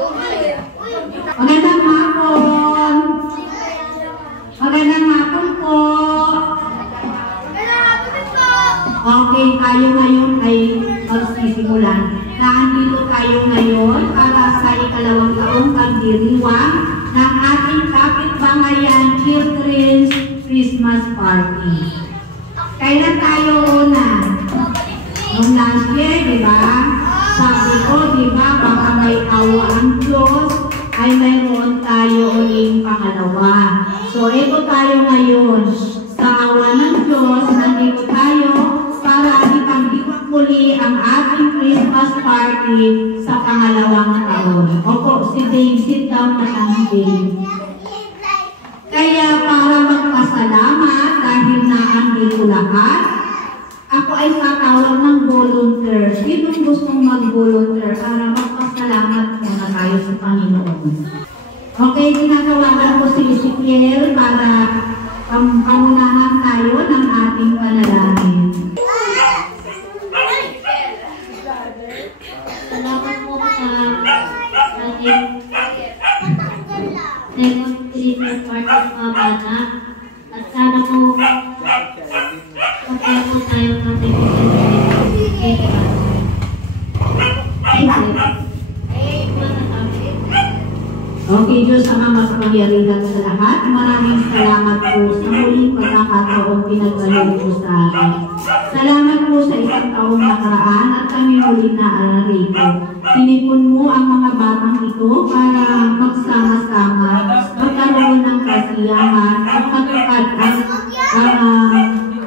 Magandang hapon. Magandang hapon po. Okay, tayo ngayon ay magsisimulan. Nandito tayo ngayon para sa ikalawang taong pagdiriwang ng ating kapitbahayan Children's Christmas Party. Kailan tayo una? Noong last year, di ba? Sabi ko, di ba, baka may awa ang Diyos, ay mayroon tayo uling pangalawa. So, ito tayo ngayon. Sa awa ng Diyos, nandito tayo para ipagdiwang muli ang ating Christmas party sa pangalawang taon. Opo, si Dave, sit down na ang Dave. Kaya para magpasalamat dahil naandito lahat, ako ay tatawag ng volunteer. Sinong gustong mag-volunteer para magpasalamat muna tayo sa Panginoon? Okay, ginagawagan ko si Ezekiel para pamunahan tayo ng ating panalangin. Salamat po sa ating second Christmas party mga bata. At sana po pagkaya po tayo ng Okay, Diyos ang makapangyarihan sa lahat. Maraming salamat po sa muling pagkakataong pinagbalong po sa akin. Salamat po sa isang taong nakaraan at kami muling naararito. Tinipon mo ang mga batang ito para magsama-sama, magkaroon ng kasiyahan at matupad ang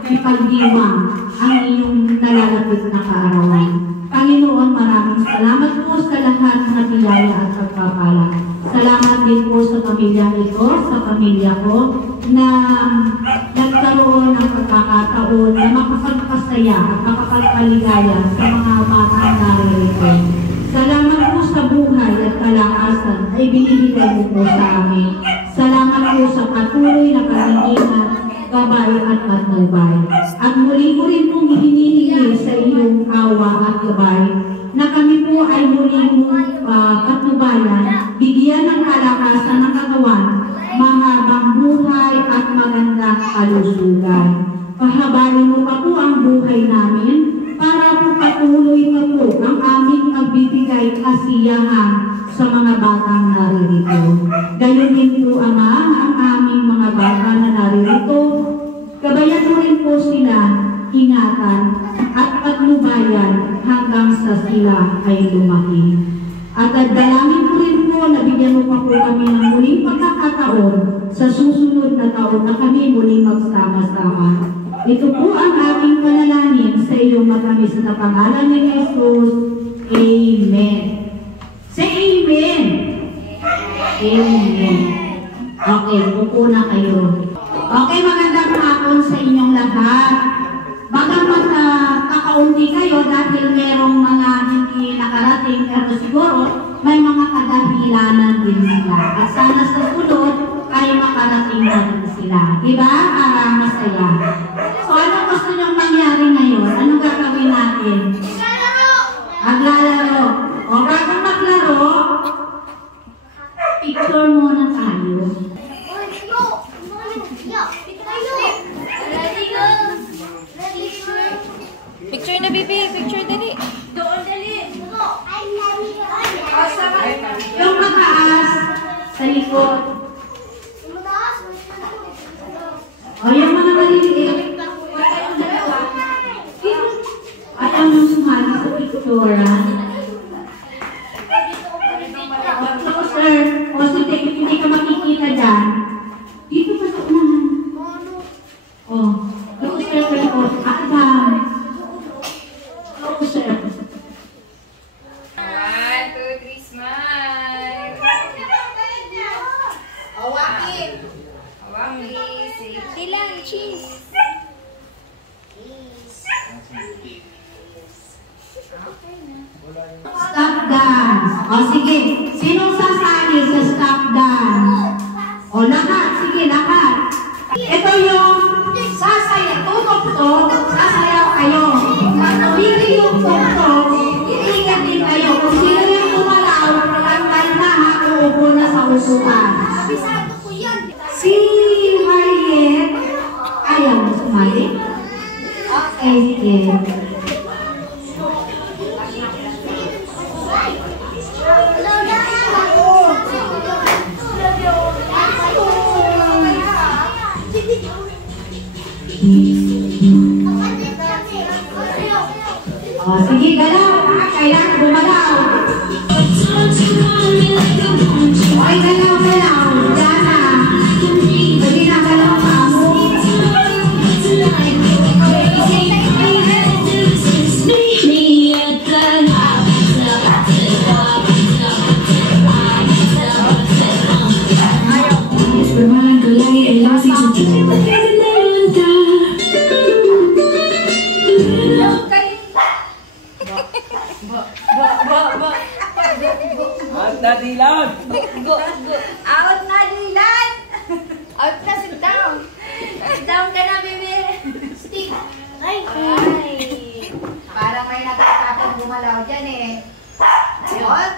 ipagdiwang ang iyong nalalapit na kaarawan. Panginoon, maraming salamat po sa lahat ng biyaya at pagpapala. Salamat din po sa pamilya ito, sa pamilya ko, na nagkaroon ng pagkakataon na makapagpasaya at makapagpaligaya sa mga batang narito. Salamat po sa buhay at kalakasan ay binibigay mo po sa amin. Salamat po sa patuloy na kalingingan, gabay at patnubay. At muli ko rin pong hinihingi sa iyong awa at gabay na kami po ay muli mong patnubayan, bigyan ng kalakasan ng katawan, mahabang buhay at magandang kalusugan. Pahabain mo pa po ang buhay namin para po patuloy pa po ang aming magbibigay kasiyahan sa mga batang naririto. Gayon din po, Ama, ang aming mga bata na naririto. Gabayan mo rin po sila, ingatan at patnubayan hanggang sa sila ay lumaki. At dalangin ko rin po na bigyan mo pa po kami ng muling pagkakataon sa susunod na taon na kami muling magsama-sama. Ito po ang aking panalangin sa iyong matamis na pangalan ni Jesus. Amen. Say Amen. Amen. Okay, upo na kayo. Okay, magandang hapon sa inyong lahat. Bagamat kakaunti kayo dahil merong mga hindi nakarating, pero siguro may mga kadahilanan din sila. At sana sa sunod ay makarating na din sila. Diba? Para masaya. So, anong gusto nyong mangyari ngayon? Anong gagawin natin? Maglalaro. O, bago maglaro, picture muna tayo. Picture na, baby. Picture dali. Doon dali. Yung mataas sa likod. O, yung mga maliliit. Ayaw nang sumali sa picture, ha? Closer. O, sige, hindi ka makikita dyan. Dito pa sa unahan. O, closer sa likod. Akbang. Closer. 1, 2, 3, smile. Awakin. Hawakin. Ilan, cheese. Stop dance. O, sige. Sinong sasali sa stop dance? O, lahat. Sige, lahat. Ito yung sasaya. Tutok-tok. Sasayaw kayo. Pag-pili yung tutok, iingat din kayo. Kung sino yung tumalaw, tanggal na. Tricycle. Oh, sige, galaw. Kailangan bumalaw. Okay, galaw. Diyan na. Sige na, galaw ka mo. Dilan! Out na, Dilan! Out ka, sit down. Sit down ka na, baby. Stick. Ay. Parang may natatakang gumalaw dyan eh. Ayun.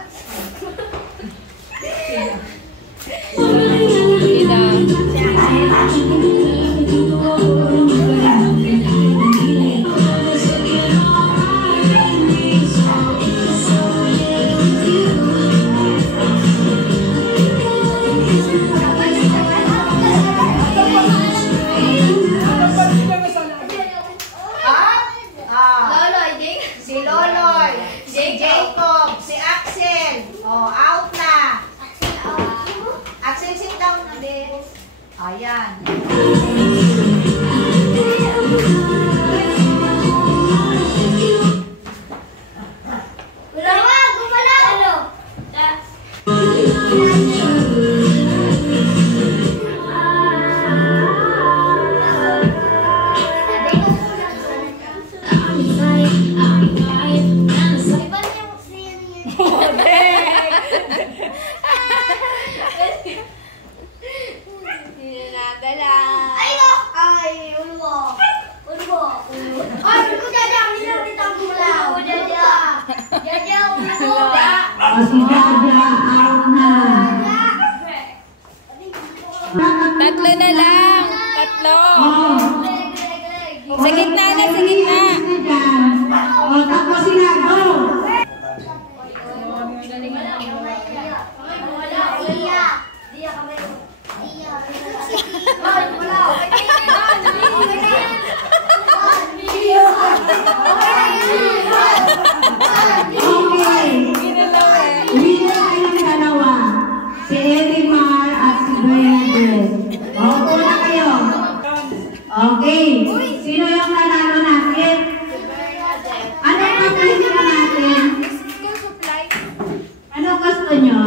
Si Loloy, si Jacob, si Axel. Oh, out na. Axel, sit down na din. Ayan. Si Jaja, out na. Tatlo na lang. Tatlo. Sa gitna na, sa gitna. O, tapos sila, go. Si Edimar at si Bernadette. Opo na kayo. Okay. Sino yung nanalo natin? Anong papalito natin? Ano gusto nyo?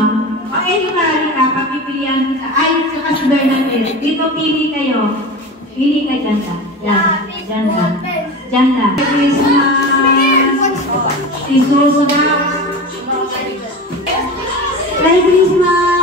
O Edimar, papipilihan kita. Ay, saka si Bernadette. Dito pili kayo. Pili ka dyan ka. Dyan ka. Dyan ka. Christmas. Si Susa. Merry Christmas!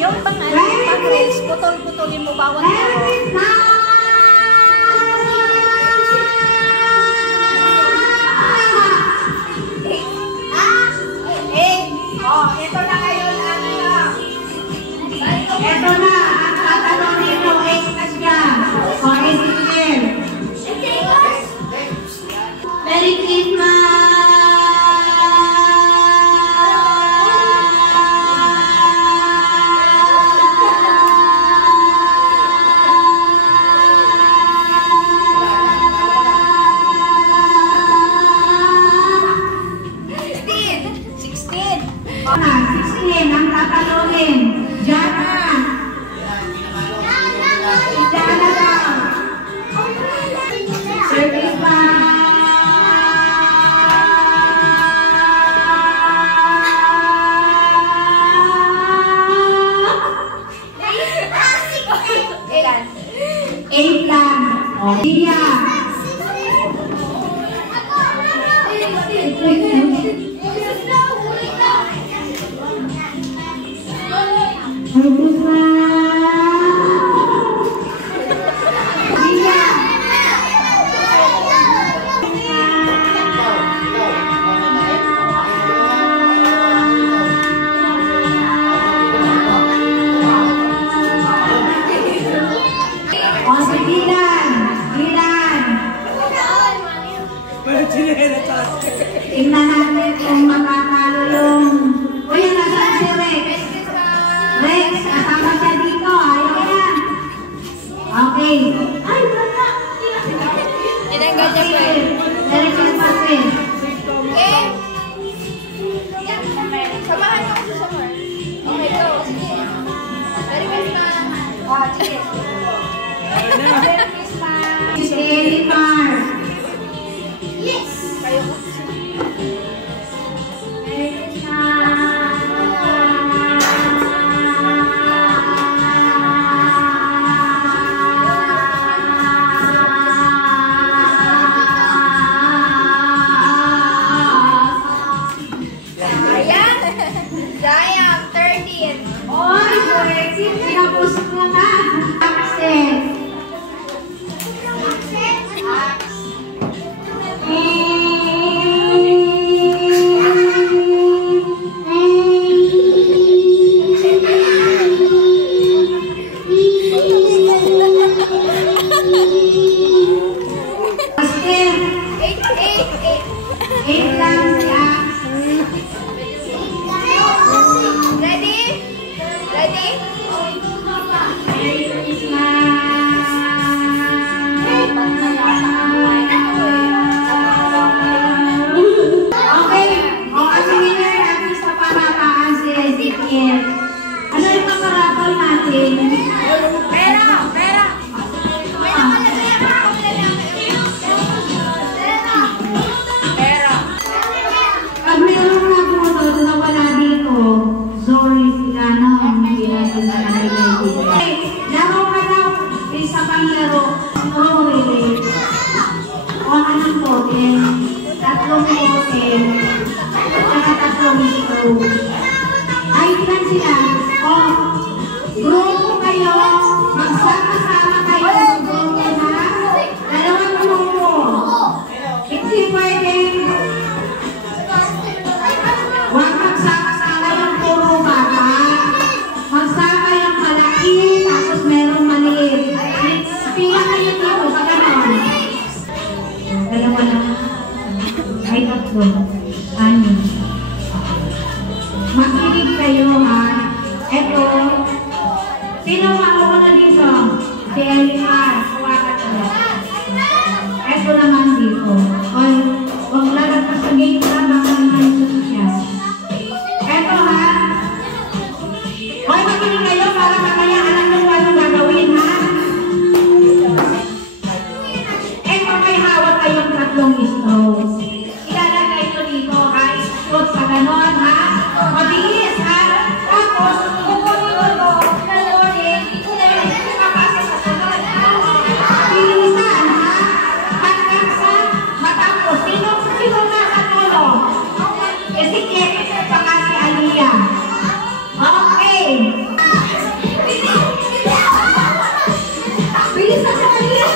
Yung pang-res, putol-putulin mo bawat Ito na ngayon ang ito na ang tatanong nito ay kasya o Ezekiel. Merry Christmas! Ang tatanungin. Jana. Jana daw. Service pa. ilan? 8 lang. O, Tia. Tingnan natin kung makakalo yung... Uy, nasaan si Rex? Rex, kasama siya dito. Ayaw yan. Okay. Ay, wala. Tinanggal niya pa eh. Diretso na paswin. Okay? Samahan mo ako sa summer. Okay, go. Sige. Merry Christmas. Oh, sige. Merry Christmas. Si Elimar. Yes! Kayo ko. Merry Christmas. Sayang, 13. Oy, Joyce, sinapos mo na. Accent. Ano yung makarapal natin? Pera! Pera! Pera! Pag mayroong napunod na wala dito, sorry sila na, hindi natin na nalilay. Laro ka daw, isa pang laro, relay. O anong token? Tatlong token, saka tatlong ito. Ay, ilan sila? O, grupo kayo, magsama-sama kayo, grupo na, dalawang grupo. Hindi pwedeng huwag magsama-sama yung puro bata. Magsama yung malaki, tapos merong maliit. Pila kayo dito, pag ganon. Dalawa lang. Ay, tatlo. Ano? Makinig kayo, ha? Eto. Sino mauna dito? Si Elimar. Kuwaka kayo. Eto naman dito. Oy, huwag lalagpas sa gate na, baka naman yung siya. Eto, ha? Oy, makinig kayo para mamaya alam nyo kung anong gagawin, ha? Eto, may hawak kayong tatlong straws. Ilalagay nyo dito, ha? Straws sa ganon, ha? Mabilis, ha? Tapos, kukunin ko to. Kukunin. Ipapasa sa sunod, ha? Bilisan, ha? Hanggang sa matapos. Sino nakatulong? Sige, saka si Aliyah. Okay. Bilisan sa Aliyah.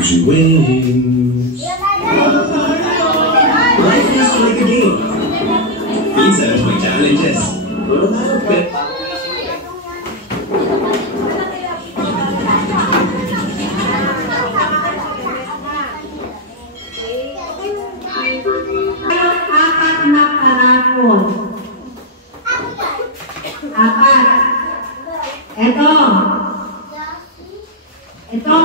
gives you wings. Life is like a game. These are my challenges. Apat na parapol. Apat. Ito. Ito.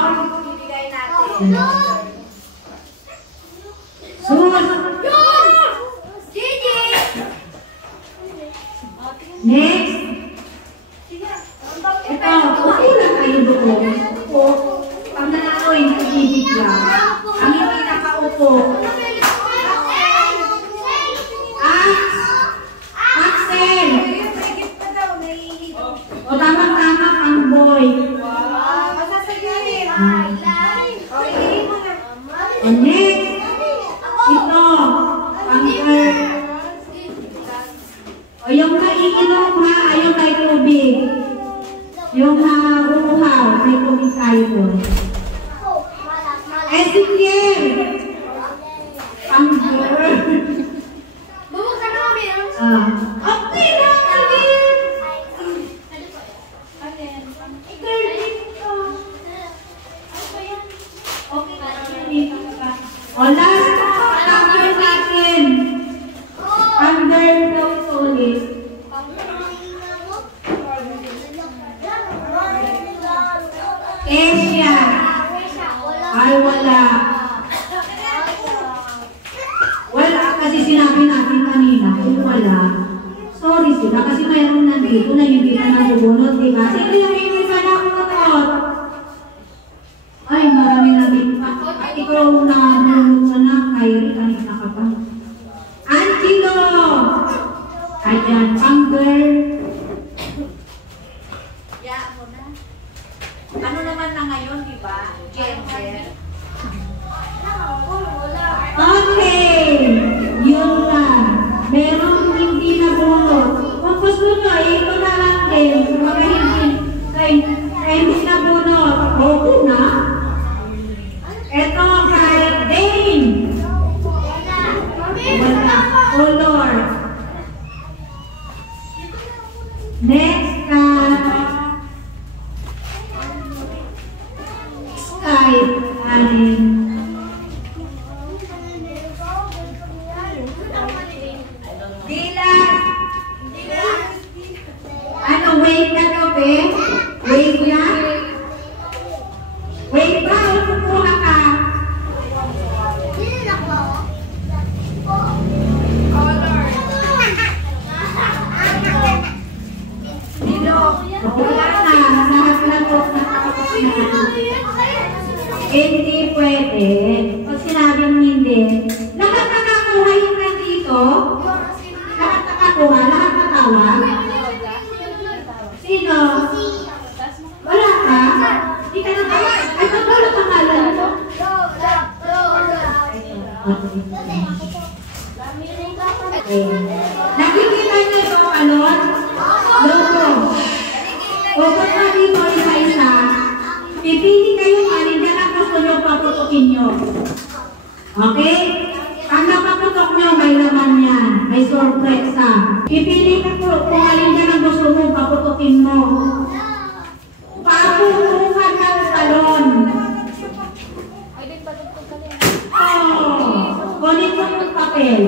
Sus. Next. Ito. Okay lang kayo doon. Upo. Pag nanakoy, nag-ibig lang. Ang hindi nakaupo. Axel. O tamang-tama ang boy. O next. Ito. Ang girl. O yung naiinom ha, ayaw may tubig. Yung uhaw, may tubig tayo doon. Ezekiel. Ang girl. Okay na, Alvin. O last, tapos natin. Ang girl daw ulit. Asia. Ay, wala. Wala kasi sinabi natin kanina kung wala. Sorry sila kasi mayroon nandito na hindi na nabubunod, diba? Sino yung hindi pa nakutot? Ay, marami na din pa. At ikaw na nabunod ka na, Kyrie, kanina ka pa. Angelo! Ayan, pang girl. Ano naman na ngayon, di ba? Gender. Okay! Yun na. Merong hindi nabunod. Kung gusto nyo, ito na lang din. Kung mga hindi nabunod, okay na. Ito kay Dane. Wala. Color. Next Sky. Dila. Ano, wait na to, be? Wait na? Wait ba? O kukuha ka? Dilo. Wala na. Lahat na to. Hindi pwede. Pag sinabing hindi, lahat nakakuha yung nandito. Lahat nakakuha, lahat nakawa. Sino? Wala ka? Hindi ka nakawa. Ay, pagkala pangalan mo? Nakikita niyo itong alon? Logo. O pag dito isa-isa, pipili kayong alin na ang gusto nyo paputukin nyo. Okay? Ang napaputok nyo, may laman yan. May sorpresa. Pipili ka po kung alin na ang gusto mo paputukin mo. Paputukan ng salon. Oh, kunin mo yung papel.